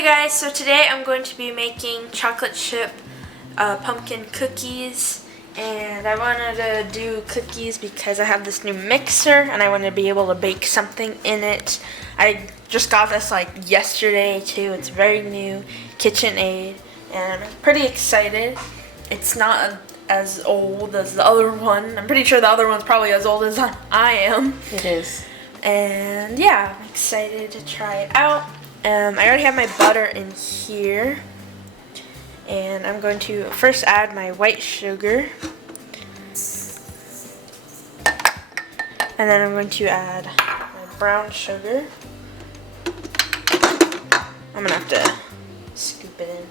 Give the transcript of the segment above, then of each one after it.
Hey guys, so today I'm going to be making chocolate chip pumpkin cookies, and I wanted to do cookies because I have this new mixer and I want to be able to bake something in it. I just got this like yesterday too. It's very new, KitchenAid, and I'm pretty excited. It's not as old as the other one. I'm pretty sure the other one's probably as old as I am. It is. And yeah, I'm excited to try it out. I already have my butter in here, and I'm going to first add my white sugar, and then I'm going to add my brown sugar. I'm gonna have to scoop it in.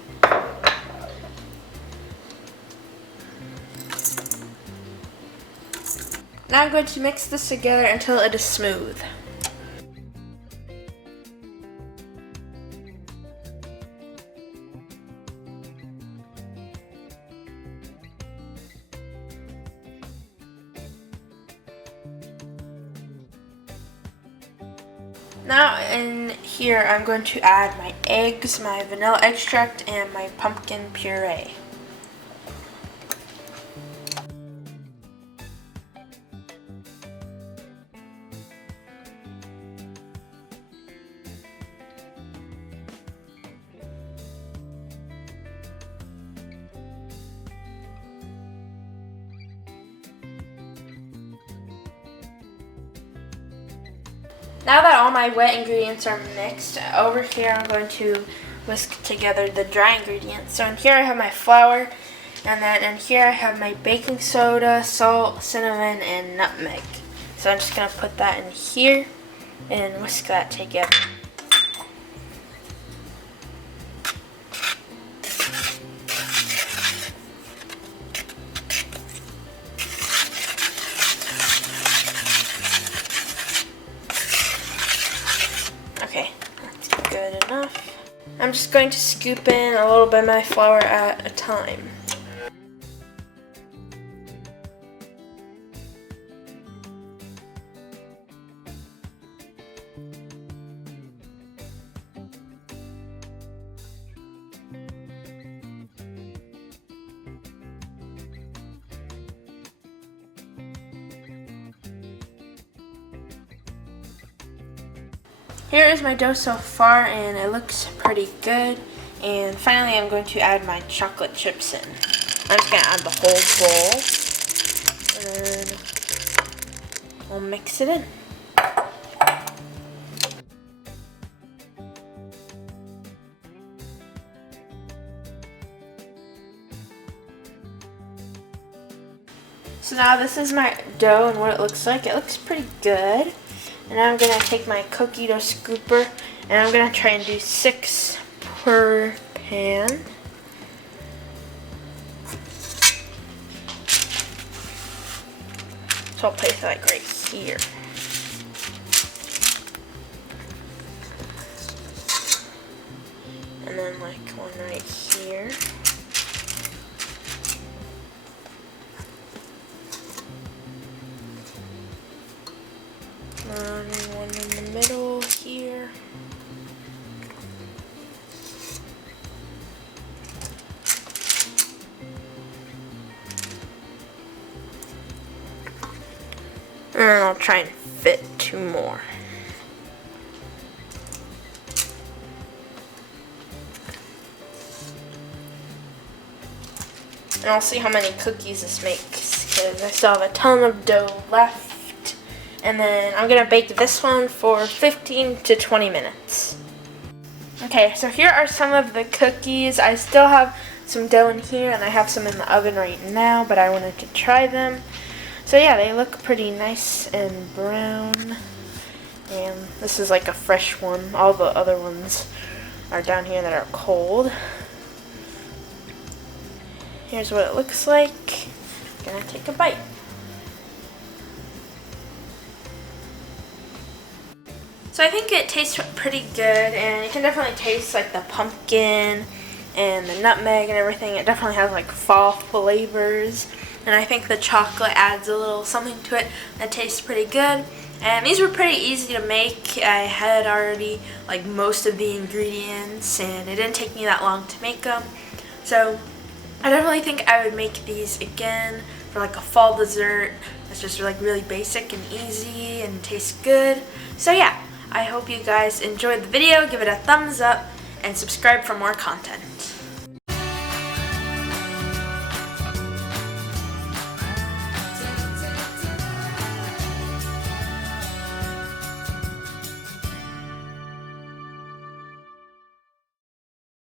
Now I'm going to mix this together until it is smooth. Now in here I'm going to add my eggs, my vanilla extract, and my pumpkin puree. Now that all my wet ingredients are mixed, over here I'm going to whisk together the dry ingredients. So in here I have my flour, and then in here I have my baking soda, salt, cinnamon, and nutmeg. So I'm just going to put that in here and whisk that together. Okay, that's good enough. I'm just going to scoop in a little bit of my flour at a time. Here is my dough so far, and it looks pretty good. And finally I'm going to add my chocolate chips in. I'm just going to add the whole bowl, and then we'll mix it in. So now this is my dough and what it looks like. It looks pretty good. And now I'm going to take my cookie dough scooper, and I'm going to try and do 6 per pan. So I'll place it like right here. And then like one right here. One in the middle here. And I'll try and fit 2 more. And I'll see how many cookies this makes, because I still have a ton of dough left. And then I'm going to bake this one for 15 to 20 minutes. Okay, so here are some of the cookies. I still have some dough in here, and I have some in the oven right now, but I wanted to try them. So yeah, they look pretty nice and brown. And this is like a fresh one. All the other ones are down here that are cold. Here's what it looks like. I'm going to take a bite. So I think it tastes pretty good, and you can definitely taste like the pumpkin and the nutmeg and everything. It definitely has like fall flavors, and I think the chocolate adds a little something to it that tastes pretty good. And these were pretty easy to make. I had already like most of the ingredients and it didn't take me that long to make them. So I definitely think I would make these again for like a fall dessert. It's just like really basic and easy and tastes good. So yeah, I hope you guys enjoyed the video. Give it a thumbs up and subscribe for more content.